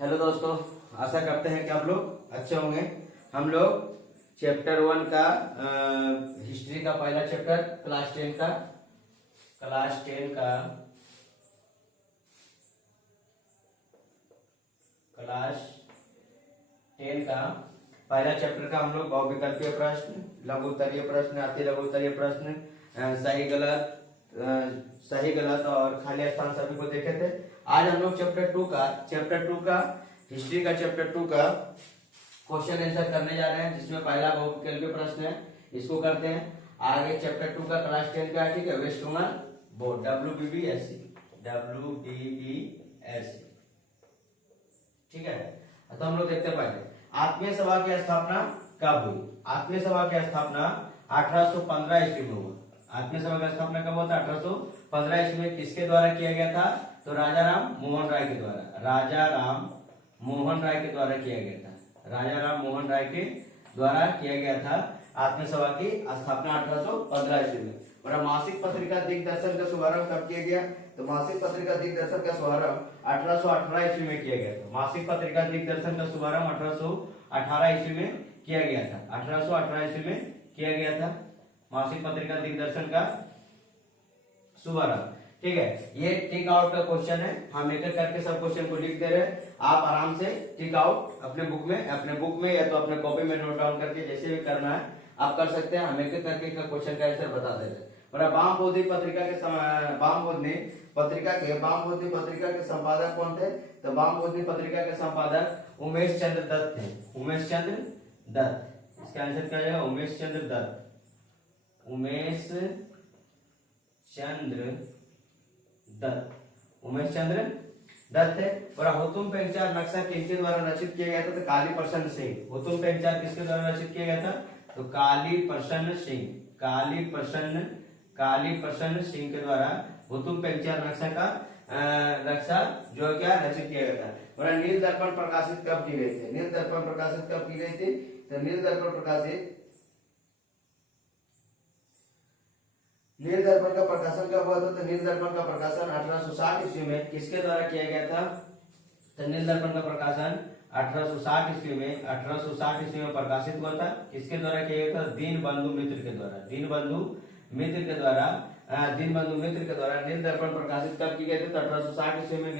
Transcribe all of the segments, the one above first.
Hello दोस्तों, आशा करते हैं कि आप लोग अच्छे होंगे। हम लोग चैप्टर 1 का हिस्ट्री का पहला चैप्टर क्लास 10 का क्लास 10 का पहला चैप्टर का हम लोग बहुविकल्पीय प्रश्न, लघु उत्तरीय प्रश्न, अति लघु उत्तरीय प्रश्न, सही गलत और खाली स्थान सभी को देखे थे। आज हम लोग चैप्टर 2 का हिस्ट्री का चैप्टर 2 का क्वेश्चन आंसर करने जा रहे हैं, जिसमें पहला बहुविकल्पीय प्रश्न है, इसको करते हैं। आगे चैप्टर 2 का क्लास 10 का, ठीक है, वेस्ट बंगाल बोर्ड WBBSC, ठीक है। तो हम लोग देखते हैं पहले आत्मीय सभा की स्थापना कब हुई। आत्मीय सभा की स्थापना 1815 ईस्वी में हुआ। आत्मीय सभा की स्थापना कब होता है? 1815 ईस्वी में। किसके द्वारा किया गया था? तो राजा राम मोहन राय के द्वारा, राजा राम मोहन राय के द्वारा किया गया था। राजा राम मोहन राय के द्वारा किया गया था आत्मीय सभा की स्थापना 1815 ईस्वी में। और मासिक पत्रिका दिग्दर्शन का शुभारंभ कब किया गया? तो मासिक पत्रिका दिग्दर्शन का शुभारंभ 1818 ईस्वी में किया गया था। मासिक पत्रिका दिग्दर्शन का शुभारंभ 1818 ईस्वी में किया गया था। 1818 ईस्वी में किया गया था मासिक पत्रिका दिग्दर्शन का शुभारंभ, ठीक है। ये टिक आउट का क्वेश्चन है, हम एक एक करके सब क्वेश्चन को लिख दे रहे हैं। आप आराम से टिक आउट अपने बुक में या तो अपने कॉपी में नोट डाउन करके जैसे भी करना है आप कर सकते हैं। हम एक एक करके क्वेश्चन का आंसर बता दे रहे हैं। और वाम बोधि पत्रिका के संपादक कौन थे? तो वाम बोधि पत्रिका के संपादक उमेश चंद्र दत्त थे। उमेश चंद्र दत्त, इसका आंसर क्या जाएगा? उमेश चंद्र दत्त। उमेश चंद्र दत्त है। और हुतुम पेंचार नक्शा किसके द्वारा रचित किया गया था? तो काली प्रसन्न सिंह। हुतुम पेंचार किसके द्वारा रचित किया गया था? तो काली प्रसन्न सिंह के द्वारा हुतुम पेंचार नक्शा जो क्या रचित किया गया था। और नील दर्पण प्रकाशित कब की गई थी? नील दर्पण प्रकाशित कब की गई थी? तो नील दर्पण का प्रकाशन कब हुआ था? तो नील दर्पण का प्रकाशन 1860 ईस्वी में किसके द्वारा किया गया था? तो नील दर्पण का प्रकाशन 1860 ईस्वी में प्रकाशित हुआ था। किसके द्वारा किया गया था? दीनबंधु मित्र के द्वारा। दीनबंधु मित्र के द्वारा नील दर्पण प्रकाशित कब की गई थी? तो 1860 ईस्वी में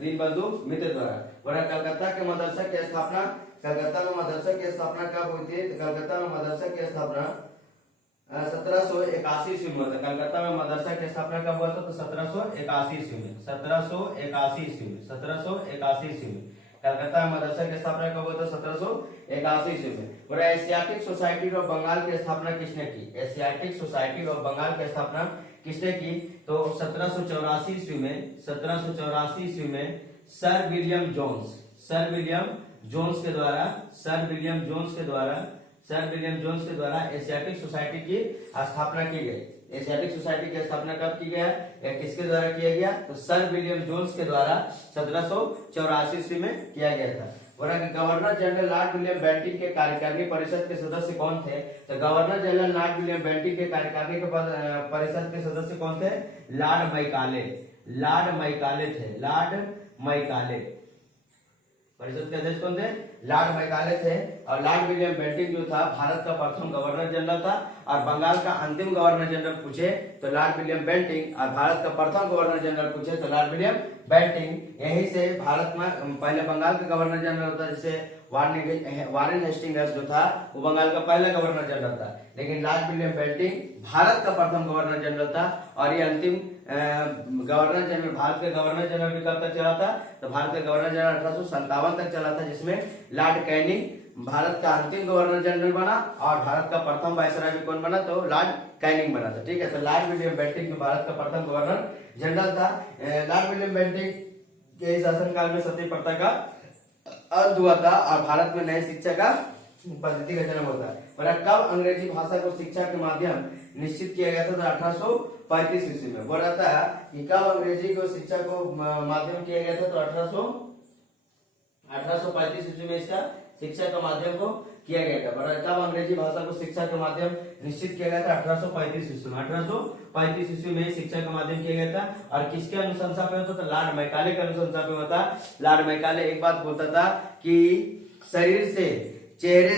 दीनबंधु मित्र द्वारा। और कलकत्ता के मदरसा की स्थापना कब हुई थी? तो कलकत्ता में मदरसा की स्थापना 1781 ईस्वी में। कलकत्ता में मदरसा की स्थापना कब हुआ था? तो 1781 ईस्वी में। कलकत्ता में मदरसा की स्थापना कब हुआ था? 1781 ईस्वी में। और एशियाटिक सोसाइटी ऑफ बंगाल की स्थापना किसने की? एशियाटिक सोसाइटी ऑफ बंगाल की स्थापना किसने की? तो 1784 ईस्वी में सर विलियम जोन्स के द्वारा एशियाटिक सोसाइटी की स्थापना की गई। एशियाटिक सोसाइटी की स्थापना कब की गया या किसके द्वारा किया गया? तो सर विलियम जोन्स के द्वारा 1784 ईस्वी में किया गया था। और governor general Lord William Bentinck के कार्यकारिणी परिषद के सदस्य कौन थे? तो governor general Lord William Bentinck के कार्यकारिणी परिषद के सदस्य कौन थे? लॉर्ड मैकाले परिषद के अध्यक्ष कौन थे? लॉर्ड मैकाले थे। और लॉर्ड विलियम बेंटिंक जो था भारत का प्रथम गवर्नर जनरल था। और बंगाल का अंतिम गवर्नर जनरल पूछे तो लॉर्ड विलियम बेंटिंक, और भारत का प्रथम गवर्नर जनरल पूछे तो लॉर्ड विलियम बेंटिंक। यहीं से भारत में पहले बंगाल का गवर्नर जनरल होता, जैसे वारेन हेस्टिंग्स जो था वो बंगाल का पहला गवर्नर जनरल था, लेकिन लॉर्ड विलियम बेंटिक भारत का प्रथम गवर्नर जनरल था। और ये अंतिम गवर्नर जनरल, भारत के गवर्नर जनरल भी कब तक चला था? तो भारत का गवर्नर जनरल 1857 तक चला था, जिसमें लॉर्ड कैनिंग भारत का अंतिम गवर्नर जनरल बना और भारत का प्रथम वायसराय भी कौन बना? तो लॉर्ड कैनिंग बना था, ठीक है। तो लॉर्ड विलियम बेंटिक जो भारत का प्रथम गवर्नर जनरल था। लॉर्ड विलियम बेंटिक के शासनकाल में सती प्रथा का अंत हुआ था और भारत में नई शिक्षा का पद्धति का जन्म होता है। और कब अंग्रेजी भाषा को शिक्षा के माध्यम निश्चित किया गया था? तो 1835 ईस्वी में। बोल रहा था कि कब अंग्रेजी को शिक्षा को माध्यम किया गया था? तो 1835 ईस्वी में इसका शिक्षा का माध्यम को किया गया था। कब अंग्रेजी भाषा को शिक्षा के माध्यम निश्चित किया गया था? 1835 ईस्वी में। 1835 ईस्वी में शिक्षा का माध्यम किया गया था। और किसके अनुशंसा पे होता था? लॉर्ड मैकाले के अनुशंसा पे होता। लॉर्ड मैकाले एक बात बोलता था कि शरीर से चेहरे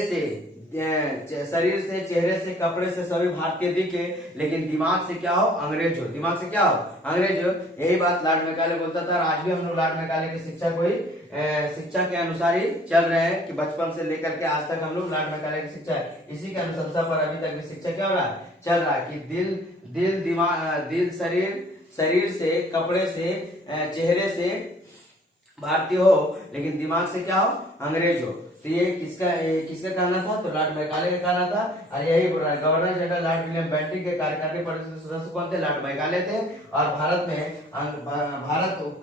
से कपड़े से सभी भारतीय दिखे, लेकिन दिमाग से क्या हो? अंग्रेज हो। दिमाग से क्या हो? अंग्रेज हो। यही बात लॉर्ड मैकाले बोलता था। आज भी हम लोग लॉर्ड मैकाले की शिक्षा को ही शिक्षा के अनुसार ही चल रहे हैं कि बचपन से लेकर के आज तक हम लोग लॉर्ड मैकाले की शिक्षा है, इसी के अनुशंसा पर अभी तक भी शिक्षा क्या हो रहा है? चल रहा है कि दिल शरीर से कपड़े से चेहरे से भारतीय हो, लेकिन दिमाग से क्या हो? अंग्रेज हो। तो ये किसका कहना था? तो लॉर्ड मैकाले का कहना था। और यही बोल रहा है governor general Lord William Bentinck के कार्यकारी परिषद सदस्य कौन थे? लॉर्ड मैकाले थे। और भारत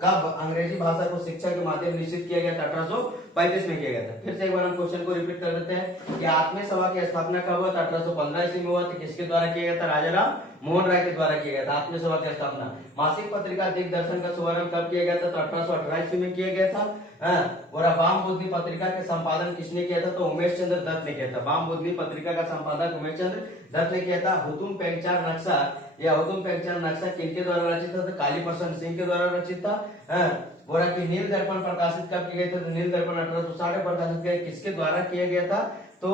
कब अंग्रेजी भाषा को शिक्षा के माध्यम निश्चित किया गया था? 1835 में किया गया था। फिर से एक बार हम क्वेश्चन को रिपीट कर देते हैं कि आत्मीय सभा की स्थापना कब हुआ था? 1815 ईस्वी में हुआ था। किसके द्वारा किया गया था? राजा राम मोहन राय के द्वारा किया गया था आत्मीय सभा की स्थापना। मासिक पत्रिका दिग्दर्शन का शुभारंभ कब किया गया था? तो 1818 ईस्वी में किया गया था। और वाम बुद्धि पत्रिका के संपादन किसने किया था? तो उमेश चंद्र दत्त ने किया था। वाम बुद्धि पत्रिका का संपादक उमेश चंद्र दत्त ने किया था। हुतुम पेंचार नक्शा, यह हुतुम पेंचार नक्शा किनके द्वारा रचित था? तो काली प्रसन्न सिंह के द्वारा रचित था। बोला कि नील दर्पण प्रकाशित कब किए गए थे? तो नील दर्पण 1860 में प्रकाशित किया। किसके द्वारा किया गया था? तो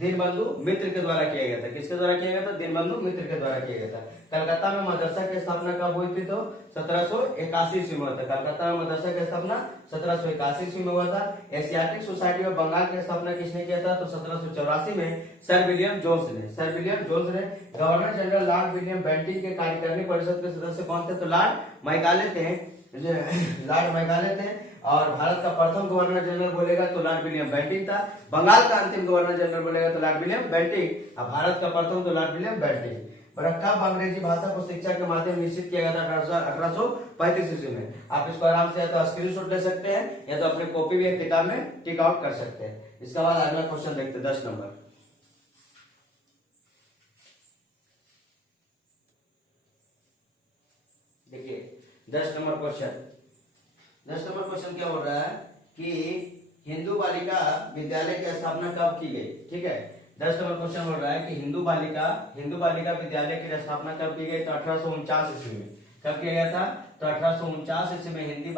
दीनबंधु मित्र के द्वारा किया गया था। किसके द्वारा किया गया था? दीनबंधु मित्र के द्वारा किया गया था। कलकत्ता में मदरसा की स्थापना कब हुई थी? तो 1781 ईस्वी में हुआ था। कलकत्ता में मदरसा की स्थापना 1781 ईस्वी में हुआ था। एशियाटिक सोसाइटी ऑफ बंगाल की स्थापना किसने किया था? तो 1784 में सर विलियम जोन्स ने। Governor general Lord William Bentinck के कार्यकारिणी परिषद के सदस्य कौन थे? तो लॉर्ड मैकाले थे। और भारत का प्रथम गवर्नर जनरल बोलेगा तो लॉर्ड विलियम बेंटिंक था। बंगाल का अंतिम गवर्नर जनरल बोलेगा तो लॉर्ड विलियम बेंटिंक। और भारत का प्रथम तो लॉर्ड विलियम बेंटिंक। कब अंग्रेजी भाषा को शिक्षा के माध्यम निश्चित किया गया था? 1835 ईस्वी में। आप इसको आराम से या तो स्क्रीनशॉट ले सकते हैं या तो अपने कॉपी भी किताब में टिक आउट कर सकते हैं। इसके बाद अगला क्वेश्चन देखते हैं 10 नंबर। देखिए 10 नंबर क्वेश्चन क्या बोल रहा है कि हिंदू बालिका विद्यालय की स्थापना कब की गई? ठीक है, 10 नंबर क्वेश्चन बोल रहा है कि हिंदू बालिका विद्यालय की स्थापना कब की गई? तो 1849 ईस्वी में। कब किया गया था? तो 1849 ईस्वी में हिंदी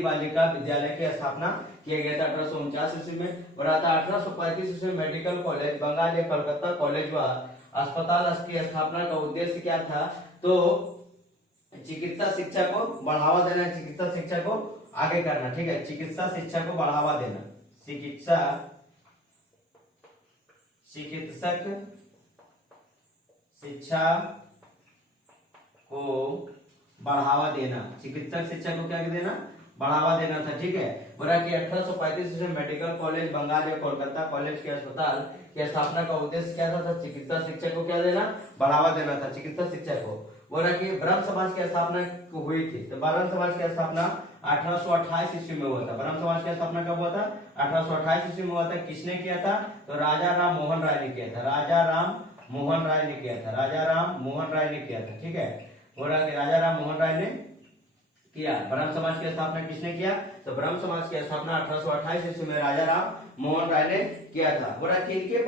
बालिका विद्यालय की स्थापना किया गया था। 1849 ईस्वी में। और आता 1835 ईस्वी में मेडिकल कॉलेज बंगाल या कलकत्ता कॉलेज व अस्पताल की स्थापना का उद्देश्य क्या था? तो चिकित्सा शिक्षा को बढ़ावा देना, चिकित्सा शिक्षा को आगे करना। ठीक है, चिकित्सा शिक्षा को बढ़ावा देना, चिकित्सक शिक्षा को बढ़ावा देना, चिकित्सक शिक्षा को क्या देना? बढ़ावा देना था। ठीक है, बोला कि 1835 ईस्वी में मेडिकल कॉलेज बंगाल या कोलकाता कॉलेज के अस्पताल की स्थापना का उद्देश्य क्या था? चिकित्सा शिक्षा को क्या देना? बढ़ावा देना था, चिकित्सा शिक्षा को। बोला कि ब्रह्म समाज की स्थापना हुई थी। तो ब्रह्म समाज की स्थापना 1828 ईस्वी में हुआ था। ब्रह्म समाज की स्थापना कब हुआ था? 1828 ईस्वी में हुआ था। किसने किया था? तो राजा राम मोहन राय ने किया था। राजा राम मोहन राय ने किया था। ठीक है, बोला कि राजा राम मोहन राय ने किया। ब्रह्म समाज की स्थापना किसने किया? तो ब्रह्म समाज की स्थापना 1828 ईस्वी में राजा राम मोहन राय ने किया था। बोला किनके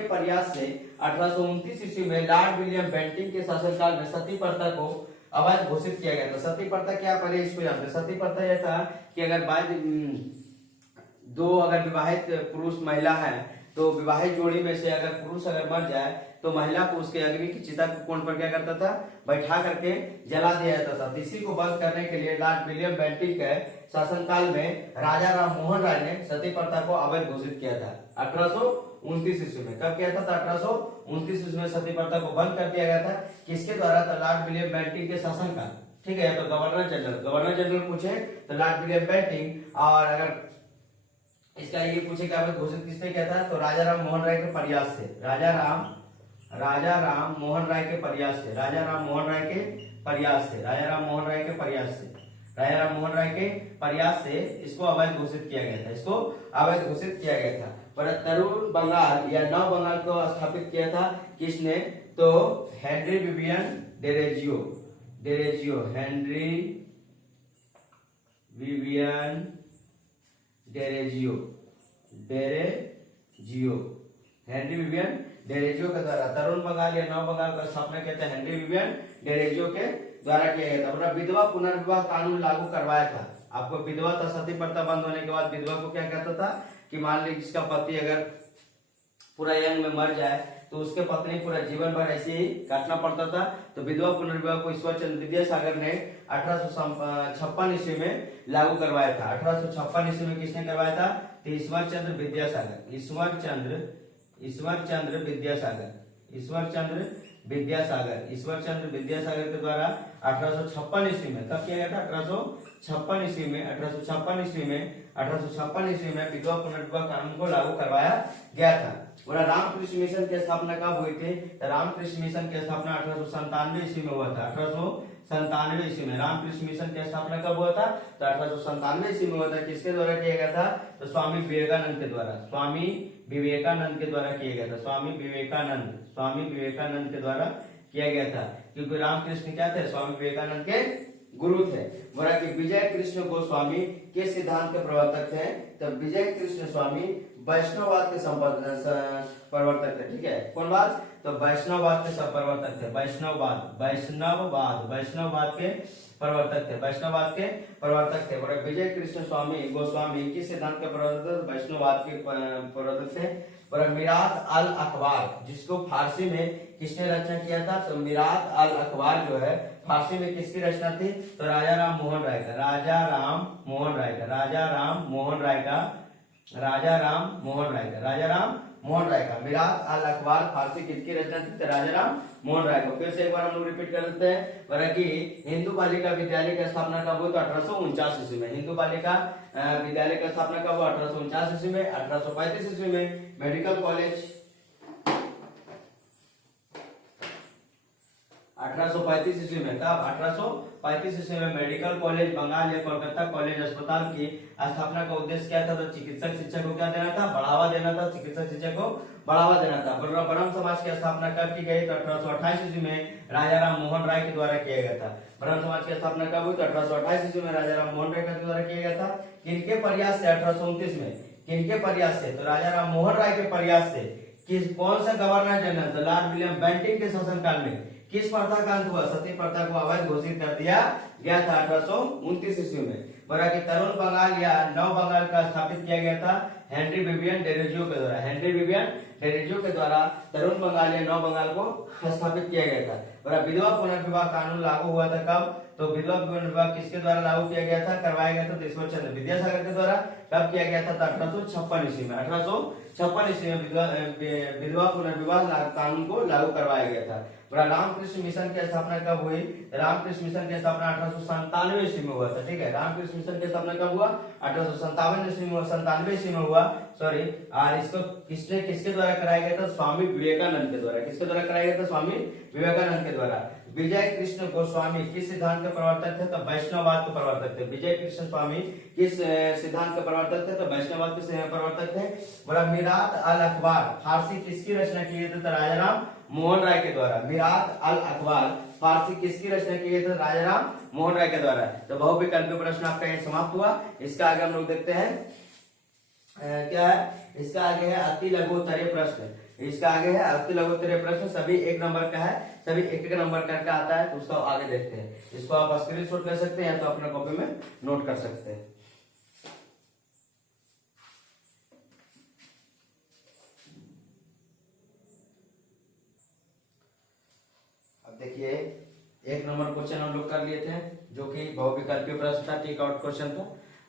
प्रयास से 1829 ईस्वी में लॉर्ड विलियम बेंटिंक के शासनकाल में सती प्रथा को अवैध घोषित किया गया था। सती प्रथा क्या? पहले इसको जानते हैं। सती प्रथा यह था कि अगर अगर विवाहित पुरुष महिला है तो विवाहित जोड़ी में से अगर पुरुष मर जाए तो महिला को उसके अग्नि की चिता को कोण पर क्या करता था? बैठा करके जला दिया जाता था। इसी को बंद करने के लिए लॉर्ड विलियम बेंटिंक के शासनकाल में राजा राम मोहन राय ने सती प्रथा को अवैध घोषित किया था 1829 ईस्वी में। कब किया था? 1829 ईस्वी में सती प्रथा को बंद कर दिया गया था। किसके द्वारा? तो लॉर्ड विलियम बेंटिंक के शासनकाल। ठीक है, तो गवर्नर जनरल पूछे तो लॉर्ड विलियम बेंटिंक, और अगर इसका ये पूछे कि अवैध घोषित किसने किया था? तो राजा राम मोहन राय के प्रयास से, राजा राम मोहन राय के प्रयास से इसको अवैध घोषित किया गया था। पर तरुण बंगाल या नव बंगाल को स्थापित किया था किसने? तो हेनरी विवियन डेरेजियो जियो। हेनरी विवियन डेरेजियो के द्वारा तरुण बंगाल या नव बंगाल का स्थापना कहते हैं हेनरी विवियन डेरेजियो के द्वारा किया गया था। मतलब विधवा पुनर्विवाह कानून लागू करवाया था। आपको विधवा था, सती प्रथा बंद होने के बाद विधवा को क्या कहता था कि मान लीजिए जिसका पति अगर पूरा यंग में मर जाए तो उसके पत्नी पूरा जीवन भर ऐसे ही काटना पड़ता था। तो विधवा पुनर्विवाह को ईश्वर चंद्र विद्यासागर ने 1856 ईस्वी में लागू करवाया था। 1856 ईस्वी में किसने करवाया था? तो ईश्वर चंद्र विद्यासागर। ईश्वर चंद्र विद्यासागर के द्वारा 1856 ईस्वी में कब किया गया था? 1856 ईस्वी में विधवा पुनर्विवाह कानून को लागू करवाया गया था। और रामकृष्ण मिशन की स्थापना कब हुई थी? रामकृष्ण मिशन की स्थापना 1897 ईस्वी में हुआ था। 1897 ईस्वी में रामकृष्ण मिशन की स्थापना कब हुआ था? तो 1897 ईस्वी में हुआ था। किसके द्वारा किया गया था? तो स्वामी विवेकानंद के द्वारा किया गया था। स्वामी विवेकानंद के द्वारा किया गया था, क्योंकि रामकृष्ण क्या थे? स्वामी विवेकानंद के गुरु थे। बोला कि विजय कृष्ण गोस्वामी किस सिद्धांत के प्रवर्तक थे? तो विजय कृष्ण स्वामी वैष्णववाद के प्रवर्तक थे। ठीक है, कौन बात? तो वैष्णववाद के प्रवर्तक थे। वैष्णववाद के प्रवर्तक थे। बोले विजय कृष्ण स्वामी गोस्वामी किस सिद्धांत के प्रवर्तक? वैष्णववाद के प्रवर्तक थे। और मिरात अल अखबार, जिसको फारसी में किसने रचना किया था? तो मिरात अल अखबार जो है फारसी में किसकी रचना थी? तो राजा राम मोहन राय का मिरात अल अखबार फारसी किसकी रचना थी? तो राजा राम मोहन राय को। फिर से एक बार हम लोग रिपीट कर देते हैं। बोला कि हिंदू बालिका विद्यालय की स्थापना कब हुई? तो 1849 ईस्वी में। हिंदू बालिका विद्यालय की स्थापना कब हुआ? 1849 ईस्वी में। 1835 ईस्वी में मेडिकल कॉलेज 1835 ईस्वी में। कब? 1835 ईस्वी में मेडिकल कॉलेज बंगाल या कोलकाता कॉलेज अस्पताल की स्थापना का उद्देश्य क्या था? तो चिकित्सक शिक्षा को क्या देना था? बढ़ावा देना था। चिकित्सक शिक्षा को बढ़ावा देना था। ब्रह्म समाज की स्थापना कब की गई? तो 1828 ईस्वी में राजा राम मोहन राय के द्वारा किया गया था। ब्रह्म समाज की स्थापना कब हुई? तो 1828 ईस्वी में राजा राम मोहन राय के द्वारा किया गया था। किनके प्रयास से? 1829 में। किनके प्रयास से? तो राजा राम मोहन राय के प्रयास से। कौन सा गवर्नर जनरल? तो लॉर्ड विलियम बेंटिंग के शासनकाल में किस प्रथा का अंत हुआ? सती प्रथा को अवैध घोषित कर दिया गया था 1829 ईस्वी में। बोला कि तरुण बंगाल या नव बंगाल का स्थापित किया गया था हेनरी विवियन डेरेजियो के द्वारा तरुण बंगाल या नव बंगाल को स्थापित किया गया था। बोला विधवा पुनर्विवाह कानून लागू हुआ था कब? तो विधवा पुनर्विवाह किसके द्वारा लागू किया गया था? करवाया गया था तो ईश्वर चंद्र विद्यासागर के द्वारा। कब किया गया था? तो 1856 ईस्वी में। 1856 ईस्वी में विधवा पुनर्विवाह कानून को लागू करवाया गया था। रामकृष्ण मिशन की स्थापना कब हुई? रामकृष्ण मिशन की स्थापना 1897 ईस्वी में हुआ था। ठीक है, रामकृष्ण मिशन की स्थापना कब हुआ? 1897 ईस्वी में हुआ। सॉरी, और इसको किसके द्वारा कराया गया था? स्वामी विवेकानंद के द्वारा। किसके द्वारा कराया गया था? स्वामी विवेकानंद के द्वारा। विजय कृष्ण गोस्वामी किस सिद्धांत के प्रवर्तक थे? तो वैष्णववाद के प्रवर्तक थे। विजय कृष्ण स्वामी किस सिद्धांत के प्रवर्तक थे? तो वैष्णववाद के प्रवर्तक थे। बोला मिरात अल अखबार फारसी किसकी रचना की गई थी? तो राजा राम मोहन राय के द्वारा। मिरात अल अखबार फारसी किसकी रचना की गई थी? राजा राम मोहन राय के द्वारा। तो बहुविकल्पीय प्रश्न आपका ये समाप्त हुआ। इसका आगे हम लोग देखते हैं क्या है। इसका आगे है अति लघु उत्तरीय प्रश्न। सभी 1 नंबर का है, सभी 1 नंबर करके आता है। तो उसको आगे देखते हैं। इसको आप स्क्रीनशॉट कर सकते हैं या तो अपने कॉपी में नोट कर सकते हैं। अब देखिए 1 नंबर क्वेश्चन हम लोग कर लिए थे, जो कि बहुविकल्पीय प्रश्न था, टेक आउट क्वेश्चन था।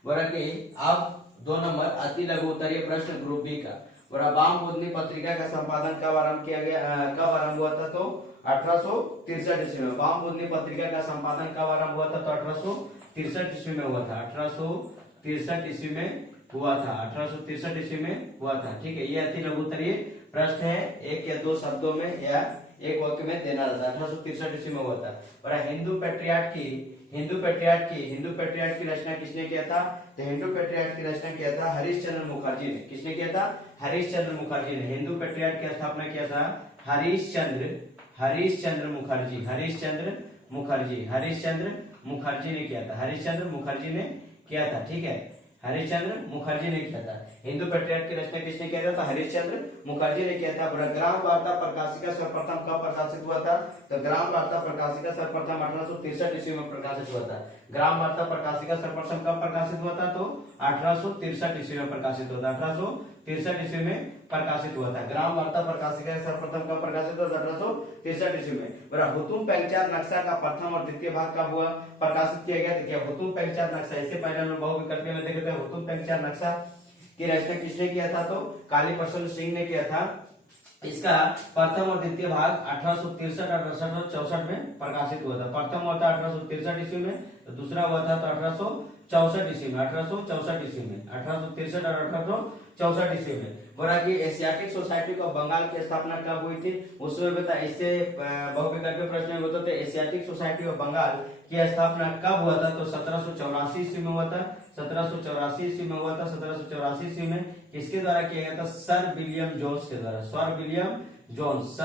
बोला कि अब 2 नंबर अति लघु उत्तरीय प्रश्न ग्रुप बी का। बोला वाम बुधनी पत्रिका का संपादन कब आरंभ किया गया? कब आरंभ हुआ था? तो 1863 ईस्वी में। वाम बुधनी पत्रिका का संपादन कब आरंभ हुआ था? तो 1863 ईस्वी में हुआ था। 1863 ईस्वी में हुआ था। ठीक है, ये अति लघु उत्तरीय प्रश्न है। 1 या 2 शब्दों में या एक वाक्य में देना रहता है। 1863 ईस्वी में हुआ था। और हिंदू पेट्रियार्ट की रचना किसने किया था? तो हिंदू पेट्रियार्ट की रचना किया था हरिश्चंद्र मुखर्जी ने। किसने किया था? हरिश्चंद्र मुखर्जी ने। हिंदू पेट्रियार्ट की स्थापना किया था हरिश्चंद्र मुखर्जी ने किया था। ठीक है, हरिश्चंद्र मुखर्जी ने किया था। हिंदू पेट्रियट की रचना किसने किया था? तो हरिश्चंद्र मुखर्जी ने किया था। ग्राम वार्ता प्रकाशिका सर्वप्रथम कब प्रकाशित हुआ था? तो ग्राम वार्ता प्रकाशिका सर्वप्रथम 1863 ईस्वी में प्रकाशित हुआ था। ग्राम वार्ता प्रकाशिका सर्वप्रथम कब प्रकाशित हुआ था? तो 1863 ईस्वी में प्रकाशित हुआ था। 1863 ईस्वी में प्रकाशित हुआ था। ग्राम वार्ता प्रकाशिका सर्वप्रथम कब प्रकाशित हुआ? 1863 ईस्वी में। हुतुम पेंचार नक्शा का प्रथम और द्वितीय भाग कब हुआ? प्रकाशित किया गया? देखिए हुतुम पेंचार नक्शा, इससे पहले हम लोग बहुविकल्पीय में देखे थे। हुतुम पेंचार नक्शा की रचना किसने किया था? तो काली प्रसन्न सिंह ने किया था। इसका प्रथम और द्वितीय भाग 1863 और 1864 में प्रकाशित हुआ था। प्रथम हुआ था 1863 ईस्वी में, तो दूसरा हुआ था तो 1864 ईस्वी में। 1864 ईस्वी में, 1863 और 1864 ईस्वी में। बोला कि एशियाटिक सोसाइटी को बंगाल की स्थापना कब हुई थी? उसमें बता, इससे बहुविकल्पीय प्रश्न में होता था एशियाटिक सोसाइटी ऑफ बंगाल की स्थापना कब हुआ था? तो 1784 ईस्वी में हुआ था। 1784 ईस्वी में हुआ था। 1784 ईस्वी में किसके द्वारा किया गया था? सर विलियम जोन्स के द्वारा। सर विलियम जोन्स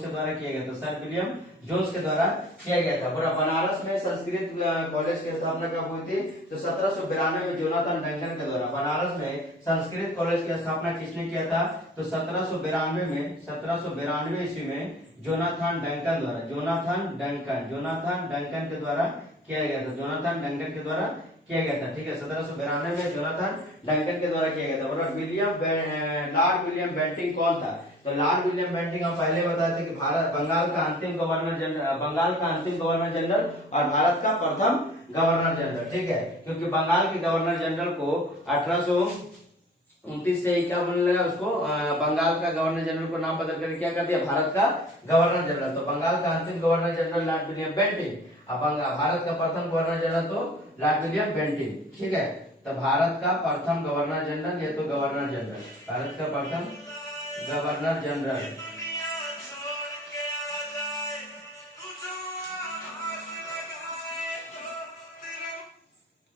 के द्वारा किया गया था। सर विलियम जोन्स के द्वारा किया गया था। पूरा बनारस में संस्कृत कॉलेज की स्थापना कब हुई थी? तो 1792 में जोनाथन डंकन के द्वारा। बनारस में संस्कृत कॉलेज की स्थापना किसने किया था? तो 1792 ईस्वी में जोनाथन डंकन द्वारा। जोनाथन डंकन के द्वारा किया गया था। जोनाथन डंकन के द्वारा किया गया था। ठीक है, 1792 में जोनाथन डंकन के द्वारा किया गया था। लॉर्ड विलियम बेंटिंग कौन था? तो लॉर्ड विलियम बेंटिंग हम पहले बताते कि भारत बंगाल का अंतिम गवर्नर जनरल और भारत का प्रथम गवर्नर जनरल। ठीक है, क्योंकि बंगाल के गवर्नर जनरल को 1829 से क्या बोलने लगा उसको, बंगाल का गवर्नर जनरल को नाम बदल कर क्या कर दिया? भारत का गवर्नर जनरल। तो बंगाल का अंतिम governor general Lord William Bentinck, अब भारत का प्रथम गवर्नर जनरल तो लॉर्ड विलियम बेंटिंग। ठीक है, तो भारत का प्रथम गवर्नर जनरल, ये तो गवर्नर जनरल, भारत का प्रथम गवर्नर जनरल।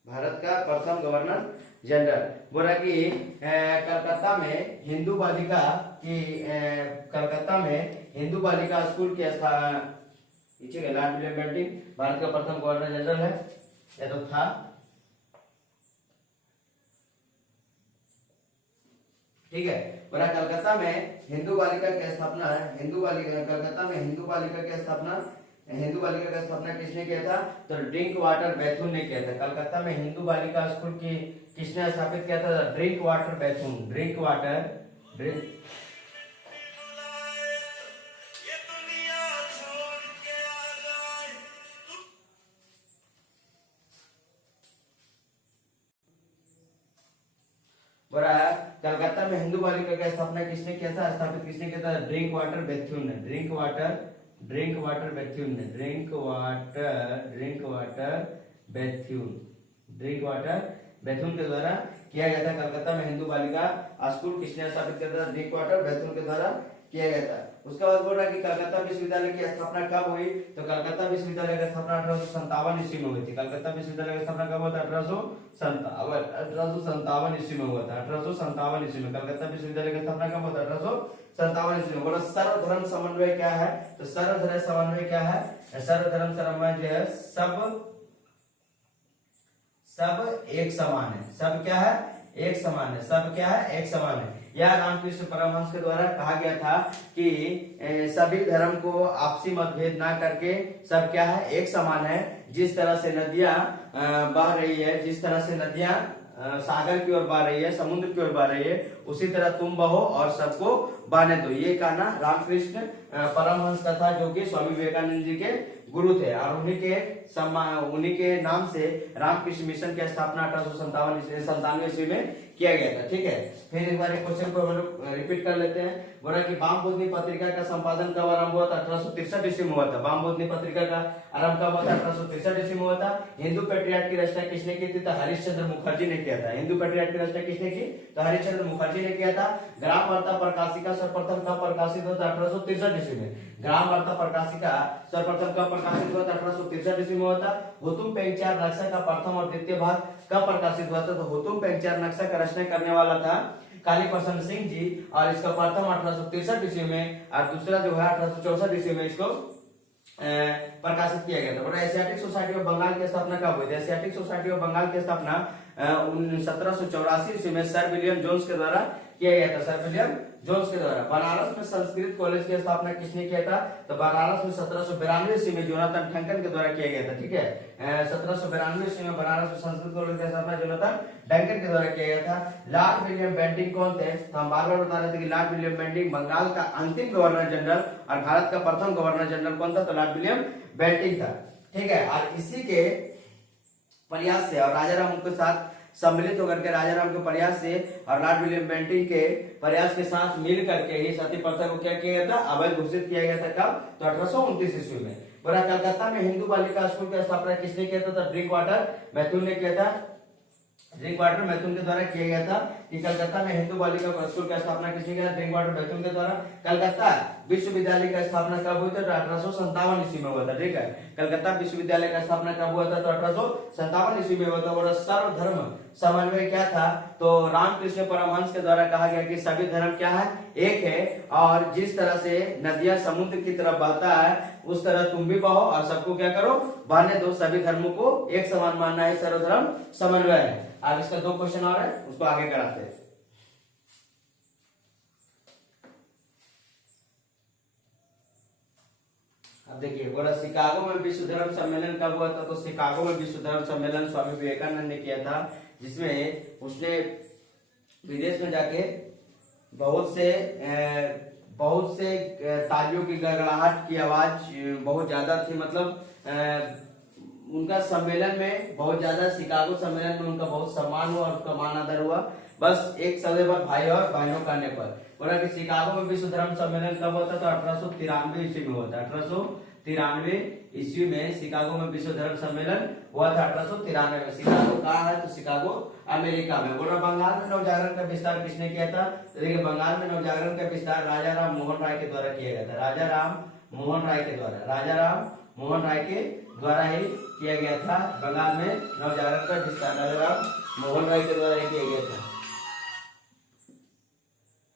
भारत का प्रथम गवर्नर जनरल। बोला कि कलकत्ता में हिंदू बालिका स्कूल की ठीक है, लॉर्ड विलियम बेंटिंग भारत का प्रथम गवर्नर जनरल है, या तो था। ठीक है, बोला कलकत्ता में हिंदू बालिका की स्थापना किसने किया था? तो ड्रिंक वाटर बैथून ने किया था। कलकत्ता में हिंदू बालिका स्कूल की किसने स्थापित किया था? ड्रिंक वाटर बोला कलकत्ता में हिंदू बालिका की स्थापना किसने किया था? स्थापित किसने किया था? ड्रिंक वाटर बैथून ने। बैथून के द्वारा किया गया था। कलकत्ता में हिंदू बालिका स्कूल किसने स्थापित किया था? ड्रिंक वाटर बैथून के द्वारा किया गया था। उसके बाद बोल रहा है कि कलकत्ता विश्वविद्यालय की स्थापना कब हुई? तो कलकत्ता विश्वविद्यालय की स्थापना 1857 ईस्वी में हुई थी। कलकत्ता विश्वविद्यालय की स्थापना कब हुआ था? 1857 ईस्वी में हुआ था। 1857 ईस्वी में कलकत्ता विश्वविद्यालय की स्थापना कब हुआ था? 1857 ईस्वी में। बोला सर्वधर्म समन्वय क्या है? तो सर्वधर्म समन्वय क्या है? सर्वधर्म समन्वय जो है सब एक समान है। सब क्या है? एक समान है। सब क्या है? एक समान है। यह रामकृष्ण परमहंस के द्वारा कहा गया था कि सभी धर्म को आपसी मतभेद ना करके सब क्या है? एक समान है। जिस तरह से नदियां बह रही है, जिस तरह से नदियां सागर की ओर बह रही है, समुद्र की ओर बह रही है, उसी तरह तुम बहो और सबको बहने दो। ये कहना रामकृष्ण परमहंस का था, जो कि स्वामी विवेकानंद जी के गुरु थे, और उन्हीं के नाम से रामकृष्ण मिशन की स्थापना 1897 ईस्वी में किया गया था। ठीक है, फिर एक बार क्वेश्चन को हम लोग रिपीट कर लेते हैं। बोला कि वाम बुद्धि पत्रिका का संपादन कब आरंभ हुआ था? 1863 ईस्वी में हुआ था। वाम बुद्धि पत्रिका का आरंभ कब हुआ था? 1863 ईस्वी में हुआ था। हिंदू पेट्रियाट की रचना किसने की थी? तो हरिश्चंद्र मुखर्जी ने किया था। हिंदू पेट्रियाट की रचना किसने की? तो हरिश्चंद्र मुखर्जी ने किया था। ग्राम वार्ता प्रकाशिका सर्वप्रथम कब प्रकाशित हुआ था? 1863 ईस्वी में। ग्राम वार्ता प्रकाशिका सर्वप्रथम कब प्रकाशित हुआ था? 1863 ईस्वी में हुआ था। हुतुम पेंचार नक्शा का प्रथम और द्वितीय भाग कब प्रकाशित हुआ था? तो हुतुम पेंचार नक्शा का रचना करने वाला था काली प्रसन्न सिंह जी, और इसका प्रथम 1863 ईस्वी में और दूसरा जो है 1864 ईस्वी में इसको प्रकाशित किया गया था। एशियाटिक सोसाइटी ऑफ बंगाल की स्थापना कब हुई थी? एशियाटिक सोसाइटी ऑफ बंगाल की स्थापना 1784 ईस्वी में सर विलियम जोन्स के द्वारा किया गया था। सर विलियम जोन्स के द्वारा। बनारस में संस्कृत कॉलेज की स्थापना किसने किया था? तो बनारस में 1792 ईस्वी में जोनाथन डंकन के द्वारा किया गया था। ठीक है, 1792 ईस्वी में बनारस में संस्कृत कॉलेज की स्थापना जोनाथन डंकन के द्वारा किया गया था। लॉर्ड विलियम बेंटिंक कौन थे? तो हम बार बार बता रहे थे कि लॉर्ड विलियम बेंटिंक बंगाल का अंतिम गवर्नर जनरल और भारत का प्रथम गवर्नर जनरल कौन था? तो लॉर्ड विलियम बेंटिंक था। ठीक है, और इसी के प्रयास से और राजा राम के साथ सम्मिलित होकर के राजा राम के प्रयास से और लॉर्ड विलियम बेंटिंक के प्रयास के साथ मिल करके ही सती प्रथा को क्या किया गया था? अवैध घोषित किया गया था। कब? तो 1829 ईस्वी में। बोला कलकत्ता में हिंदू बालिका स्कूल की स्थापना किसने किया था? ड्रिंक वाटर मैथुन ने किया था। ड्रिंक वाटर मैथुन के द्वारा किया गया था कि कलकत्ता में हिंदू बालिका स्कूल की स्थापना किसने किया? ड्रिंक वाटर मैथुन के द्वारा। कलकत्ता विश्वविद्यालय का स्थापना कब हुई थी? तो 1857 ईस्वी में हुआ था। ठीक है, कलकत्ता विश्वविद्यालय का स्थापना कब हुआ था? तो 1857 ईस्वी में हुआ था। और सर्वधर्म समन्वय क्या था? तो रामकृष्ण परमहंस के द्वारा कहा गया कि सभी धर्म क्या है? एक है, और जिस तरह से नदियां समुद्र की तरफ बहता है उस तरह तुम भी बहो और सबको क्या करो? बहने दो। सभी धर्मों को एक समान मानना है, सर्वधर्म समन्वय है। अब इसका 2 क्वेश्चन और है, उसको आगे कराते हैं। अब देखिए, बोला शिकागो में विश्व धर्म सम्मेलन कब हुआ था? तो शिकागो में विश्व धर्म सम्मेलन स्वामी विवेकानंद ने किया था, जिसमें उसने विदेश में जाके बहुत से तालियों की गड़गड़ाहट की आवाज बहुत ज्यादा थी। मतलब उनका सम्मेलन में बहुत ज्यादा, शिकागो सम्मेलन में उनका बहुत सम्मान हुआ और उसका मान आदर हुआ। बस एक सदे पर भाई और बहनों का आने पर। बोला कि शिकागो में विश्व धर्म सम्मेलन कब होता? तो 1893 ईस्वी में होता। 1893 ईस्वी में शिकागो में विश्व धर्म सम्मेलन हुआ था। 1893 में। शिकागो कहाँ है? तो शिकागो अमेरिका में। बोला बंगाल में नवजागरण का विस्तार किसने किया था? तो देखिए, बंगाल में नवजागरण का विस्तार राजा राम मोहन राय के द्वारा किया गया था। राजा राम मोहन राय के द्वारा ही किया गया था। बंगाल में नवजागरण का विस्तार राजा राम मोहन राय के द्वारा ही किया गया था।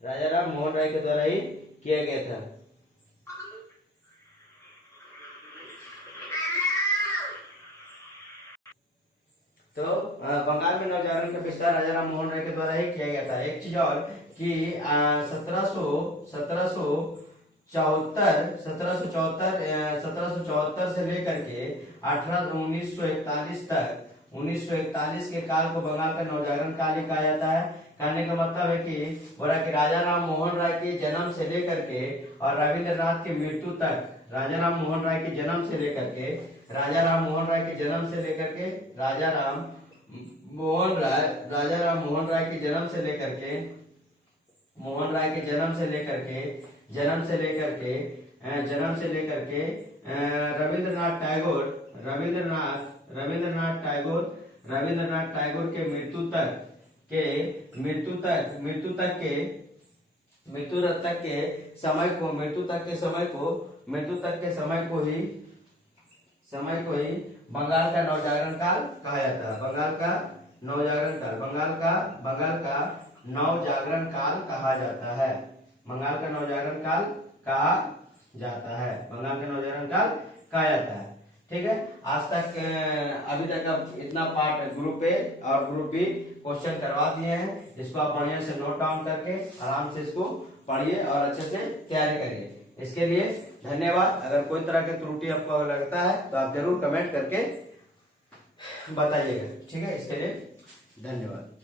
राजा राम मोहन राय के द्वारा ही किया गया था। तो बंगाल में नवजागरण का विस्तार राजा राम मोहन राय के द्वारा ही किया गया था। एक चीज और कि 1774 से लेकर के 1941 के काल को बंगाल का नवजागरण काल ही कहा जाता है। कहने का मतलब है कि बोला कि राजा राम मोहन राय के जन्म से लेकर के और रविंद्रनाथ की मृत्यु तक, राजा राम मोहन राय के जन्म से लेकर के राजा राम मोहन राय के जन्म से लेकर के राजा राम मोहन राय के जन्म से लेकर के रविंद्रनाथ टैगोर के मृत्यु तक के समय को ही बंगाल का नवजागरण काल कहा जाता है। बंगाल का नवजागरण काल कहा जाता है। बंगाल का नवजागरण काल कहा जाता है। ठीक है, आज तक अभी तक अब इतना पार्ट ग्रुप ए और ग्रुप बी क्वेश्चन करवा दिए हैं। इसको आप बढ़िया से नोट डाउन करके आराम से इसको पढ़िए और अच्छे से तैयारी करिए। इसके लिए धन्यवाद। अगर कोई तरह की त्रुटि आपको लगता है तो आप जरूर कमेंट करके बताइएगा। ठीक है, इसके लिए धन्यवाद।